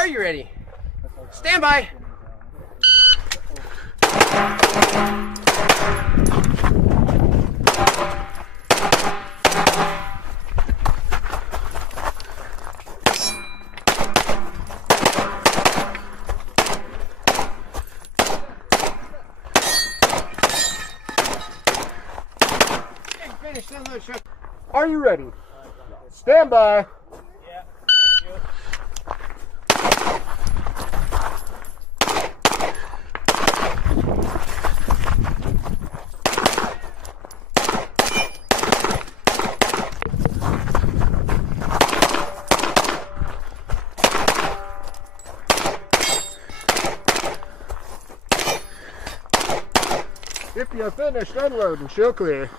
Are you ready? Stand by. Are you ready? Stand by. Yeah, thank you. If you're finished unloading, she'll clear.